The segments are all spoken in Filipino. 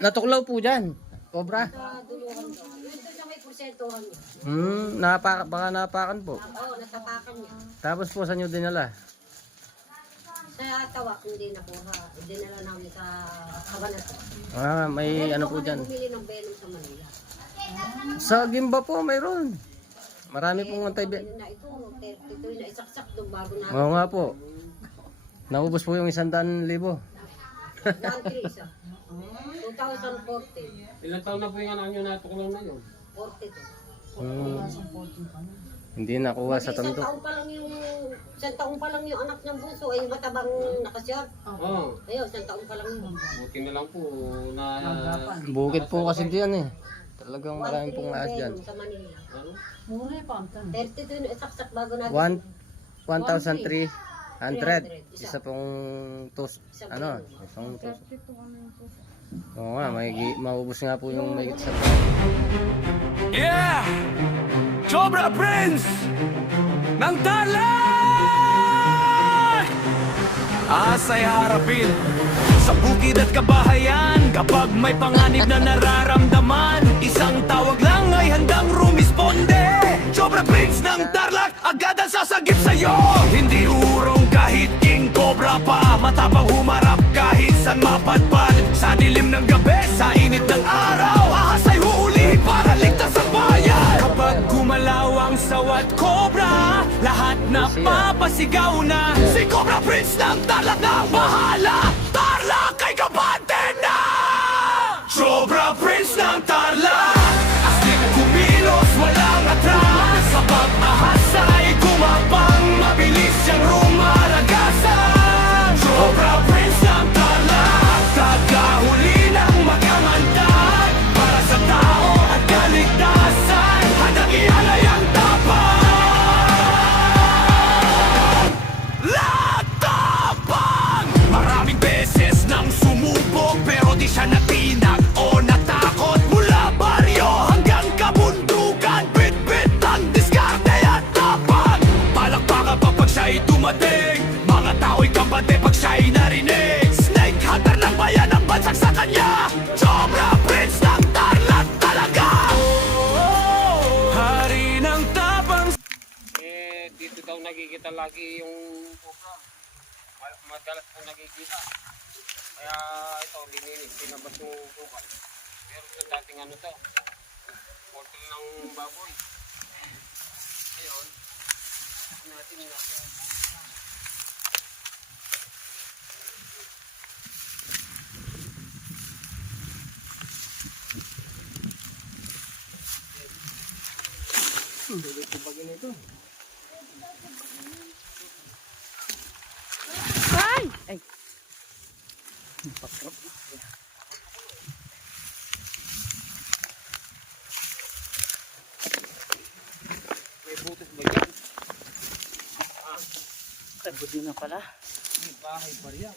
Natuklaw po dyan. Cobra. Sa duluhan daw. Yun doon sa may porsentuhan niya. Baka napakan po. Oo, natapakan niya. Tapos po sa nyo dinala. Sa Tawak, hindi nakuha. Dinala namin sa Cabanatuan. May ano po dyan. Bumili ng venom sa Manila. Sa Gimba po mayroon. Marami pong antay. Ito na isaksak doon bago natin. Oo nga po. Naubos po yung 100,000. 1,300 isa. 2014. Ilang taon na po yung anak nyo natuklaw na yun? 42. Hindi nakuha sa Isang tondo. taon pa lang yung anak ng bunso ay matabang nakasyat. Oo. Ayun, isang taon pa lang yun. Buti na lang po na... Bukid po kasi diyan eh. Talagang maraming pong ahas dyan. Sa Manila. Ano? 32 na isaksak bago natin. 1,300. Isa pong isang tos. Oo nga, maubos nga po yung may sa Yeah! Cobra Prince! Ng Tarlac! Asa'y harapin sa bukid at kabahayan. Kapag may panganib na nararamdaman, isang tawag lang ay handang rumisponde. Cobra Prince ng Tarlac, agad ang sasagip sa'yo. Hindi urong kahit king cobra pa, matapang humarap kahit san mapadpad. Sa dilim ng gabi, sa init ng araw, ahas ay huulihin para ligtas ang bayan. Kapag gumalaw ang sawat cobra, lahat na papasigaw na si Cobra Prince ng Tarlac na bahala. Tarlac ay kabante na! Cobra Prince ng Tarlac, astig kumilos, walang atras. Sa pag-ahas ay gumapang, mabilis siyang rumaragasan. Cobra Prince ng Tarlac, tagahuli ng magamandag. Para sa tao at kaligtasan, handang ialay ang tapang. Latapang! Maraming beses nang sumubok, pero di siya natinag o natakot. Mula baryo hanggang kabundukan, bit-bit ang diskarte at tapang. Palakpakan pa pag siya'y dumating, mga tao'y kampante pag siya'y narinig. Snake hunter ng bayan ang bansag sa kanya, Cobra Prince ng Tarlac talaga. Hari ng tapang. Dito daw nakikita lagi yung cobra. Madalas po nakikita. Kaya ito, lininis, pinabas yung cobra. Pero sa dating ano to, portal ng baboy. Ngayon, natin na ito. Dito ba ganito? Ay! May butas ba yan? Ay, buti na pala. May bahay pa yan.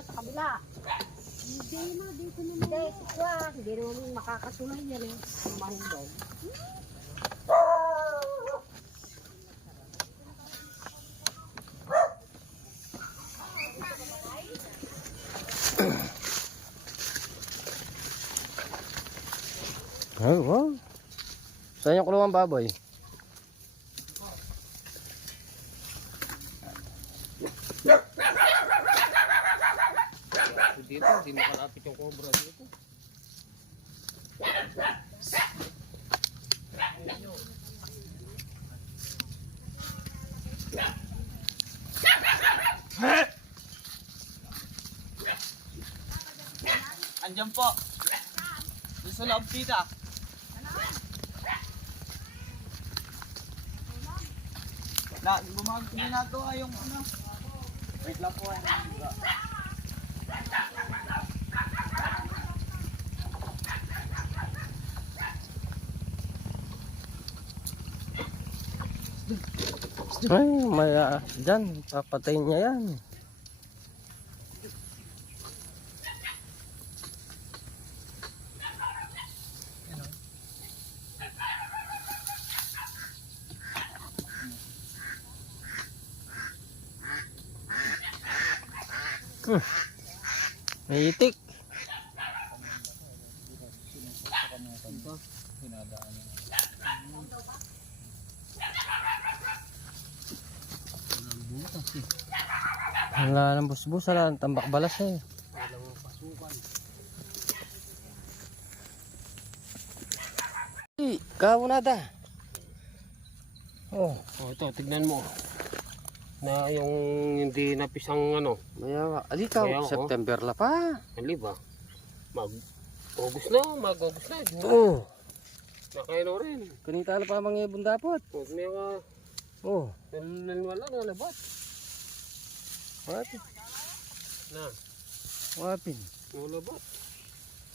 Sa kabila. Hindi na, dito naman. Hindi naman makakatulay yan eh. Mahulog. Ay, wow. Saan yung kulungan baboy? Dito, hindi makalapit yung cobra dito. Andiyan po. Doon sa loob tita. Ginagawa yung ano. Wait lang po. Ay, may dyan. Papatayin niya yan. May itik. Wala nang busbus, wala nang tambak balas eh. Ikaw nada. Oh, Oh, ito, tignan mo. Na yung hindi napisang ano, mayawa. Alikaw, Mayawa, oh. September la pa. ali ba? Mag-August na. Oh, Nakaino rin. kanita na pa mga ibon dapat. Huwag na yung Oh, wala na labat. wapin. Na, Wapin. yung labat.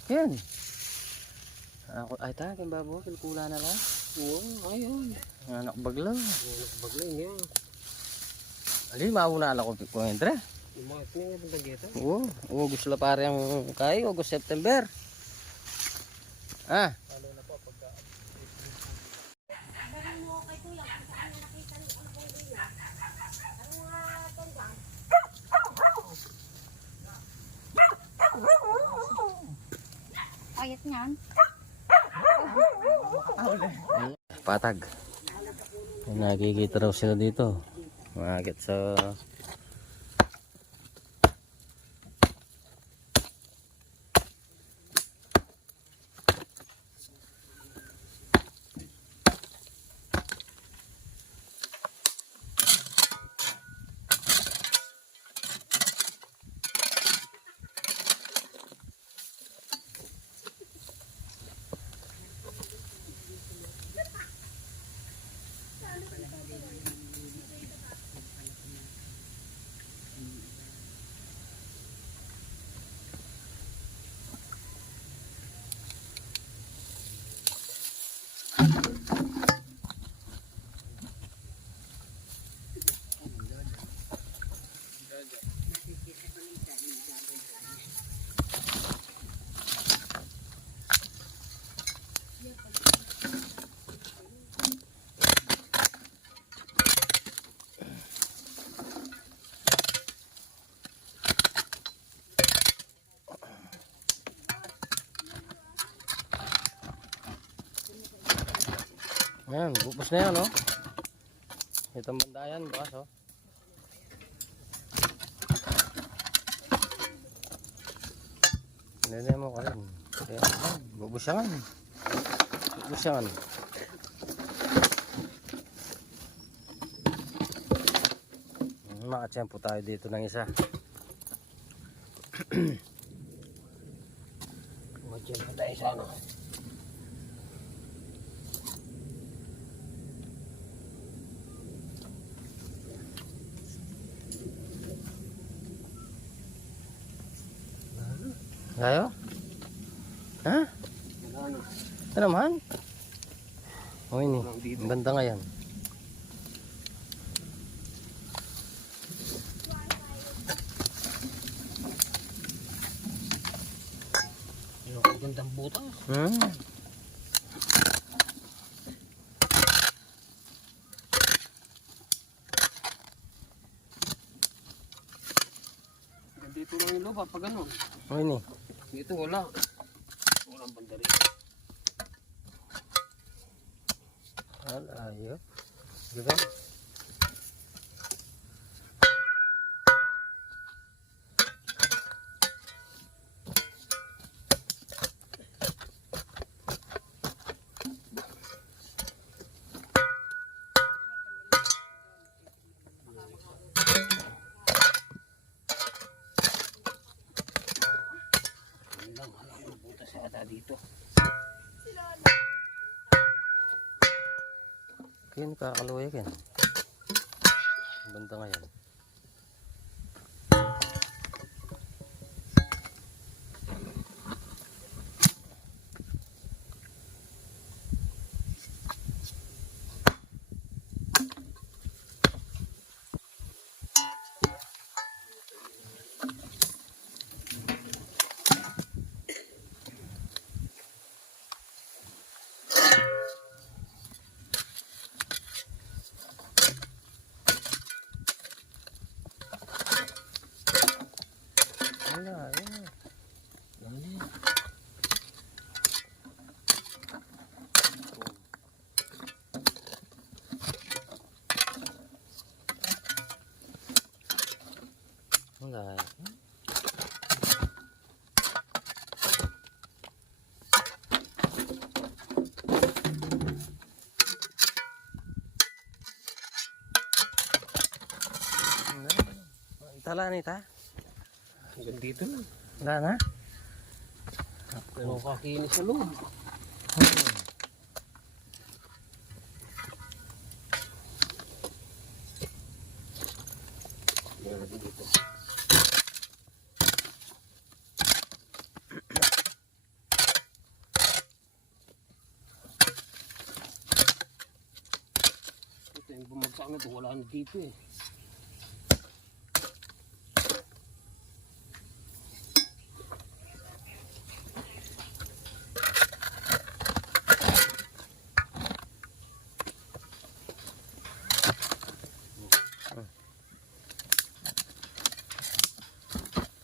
Yan. Ako, ay ta, kaya babo, kilkula na lang. Oo, ayun. Anak baglaw. Yung baglay niya. Ali, mauna ala ko kung entre. Yung mga ito nga punta dito. Oo, August la pare ang kay, August, September. Ah, Ayat niyan. patag. Nakikita raw sila dito. Makakit sa Ayan, bubos na yan, no? Itong banda yan, bukas, oh. Hindi mo ka rin. Kaya, bubos yan. Bubos yan. Makatsyempo tayo dito ng isa. Madyan pa tayo sana. Ayo? Ha? Ano naman? O ini, banda nga yan. Yung gandang butas. Dito lang yung lupa pag ganun. O ini. Dito wala. Walang banda rin. Ayun. Diba? Butas ata dito. Ken, kakaluwi Ken. Banta ngayon. Wala, ayun. Wala. Tala na ita? Hanggang dito na. Wala na? Pero kakinis sa loob. Meron din dito. Ito yung bumagsak na ito. Wala na dito eh.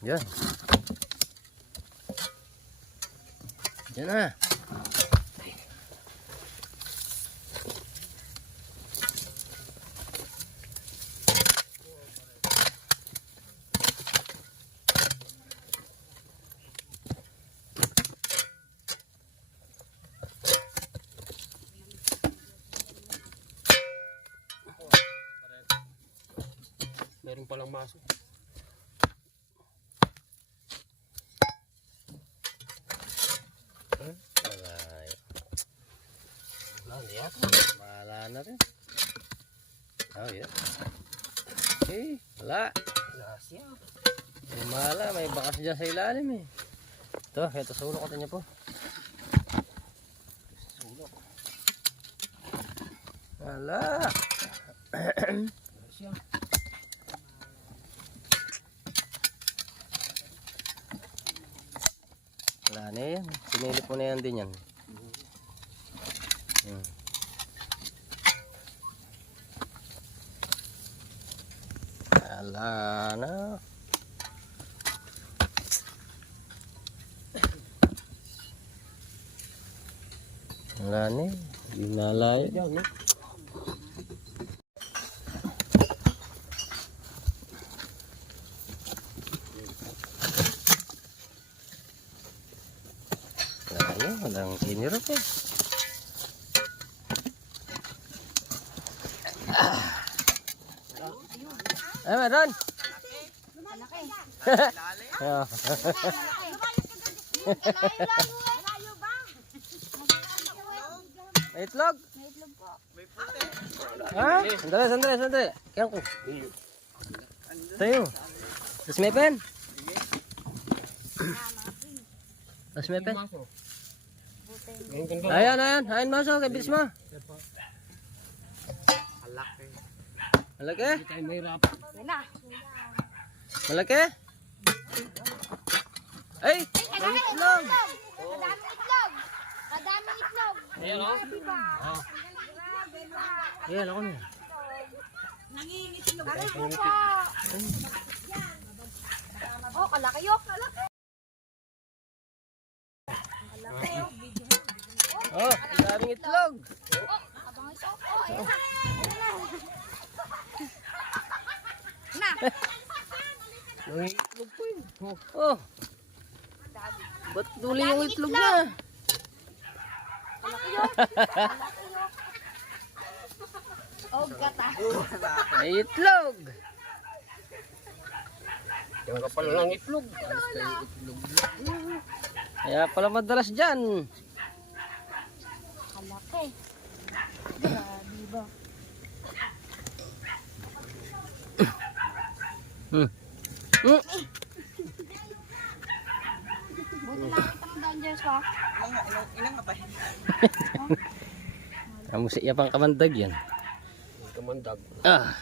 Yan. Yan na. Meron palang maso. Wala. Wala na yata. Wala na rin. Oh, yan. Okay, wala. Lasya. Lumala, may bakas dyan sa ilalim eh. Ito sulok ko niya po. Sulok. Wala. Lasya. Wala na yan. Sinilip mo na yan din yan. Wala na. Wala na eh. Binalay. Diyan, no? Wala na. Walang sinirap eh. Ay, meron! Ah. May itlog? Ha? Sandali. Kaya ko. Tayo. Tapos may pen? Tapos may pen? Ayan, maso. Kabilis mo. Malaki? Hindi tayo mahirap. Malaki? Ay! May itlog! Kadaming itlog. Ayan o. Ayan, ako na. Nangingitlog. Oh, kalaki yok. Kalaki. Oh, ang daming itlog. Abang ito. Nangiitlog po yun. Oh. Ba't duli yung itlog na? Oh, gata. May itlog. Yung kapal ng itlog. Kaya pala madalas dyan. Kalaki. Grabe ba? Hmm. Buti lang kitang dangerous ha. Ilang nga pa. Ang musiya pang kamandag yan. Kamandag. Ah.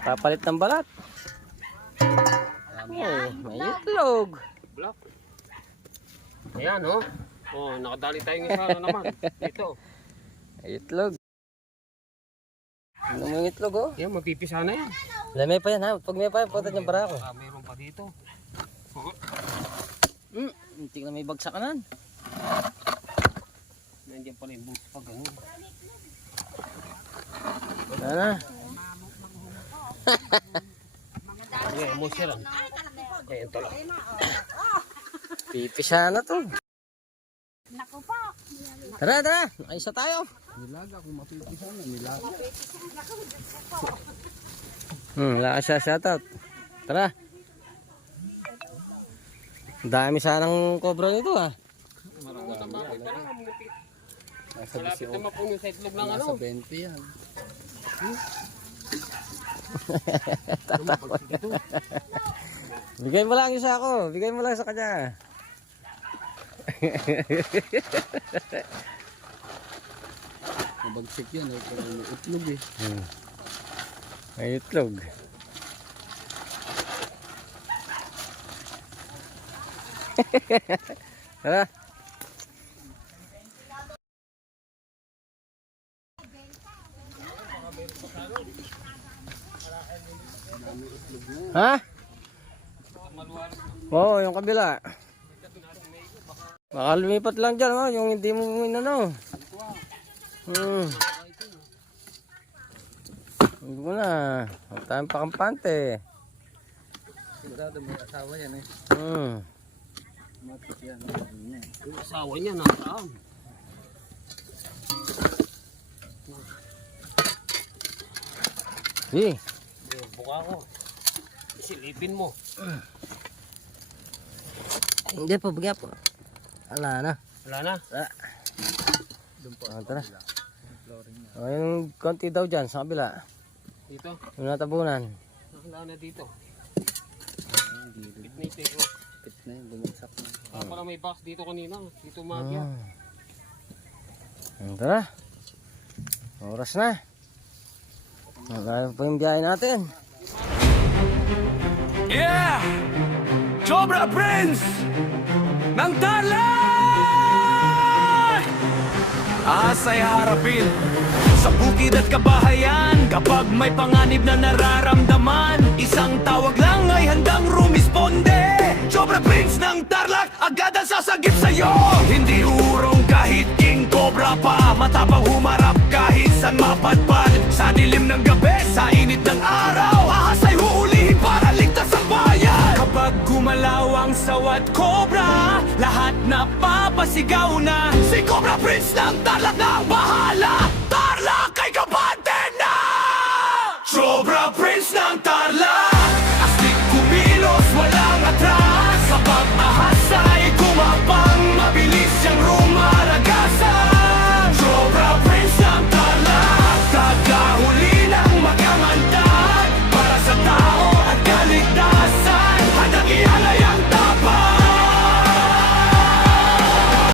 Papalit ng balat. Oh, may itlog. Black. Ayan, oh. Oh, nakadali tayong isa na naman. Dito. May itlog. Ano yung itlog, oh? Yan, mapipisa na yan. Lamay pa yan, ha? Pag may pa yan, putat yung barako. Ah, mayroon pa dito. Oh, Tingnan may bagsakan. nandiyan pala yung boots pa, ganun. Wala na. Yeah, mo siya lang. Ayan tala. Pipisa na to. Naku po. Tara, tara. Nakaisa tayo. Wala ka siya, shoutout. Tara. Dami sanang cobra nito, ha. Malapit na mapuno sa itlog ng ano. 20 yan. Bigay mo lang yung sa ako. Bigay mo lang sa kanya. Nabagsik yan. May itlog eh. May itlog. Tara. Ha? Oo, yung kabila. Baka lumipat lang dyan, oh, yung hindi mo inano. Hindi ko na. Huwag tayong pakampante. Sigurado may asawa yan eh. Matik yan. Yung asawa niya, nasaan? Hey. Buka ko. Silipin mo. Hindi pa, bagya po. Wala na. Wala na. Tara. O, yung konti daw dyan sa kabila. Dito. Yung natabunan. Wala na dito. Pitnite ko. Pit na yun. Bumagsak na. Parang may box dito kanina. Dito magya. Tara. Oras na. Magkano pa yung biyahe natin. Yeah! Cobra Prince ng Tarlac! Asa'y harapin sa bukid at kabahayan. Kapag may panganib na nararamdaman, isang tawag lang ay handang rumisponde. Cobra Prince ng Tarlac, agad ang sasagip sa'yo. Hindi urong kahit king cobra pa, matapang humarap kahit san mapadpad. Sa dilim ng gabi, sa init ng araw, ahas ay huulihin para ligtas ang bayan. Kapag gumalaw ang sawat cobra, lahat na papasigaw na si Cobra Prince ng Tarlac na ang bahala.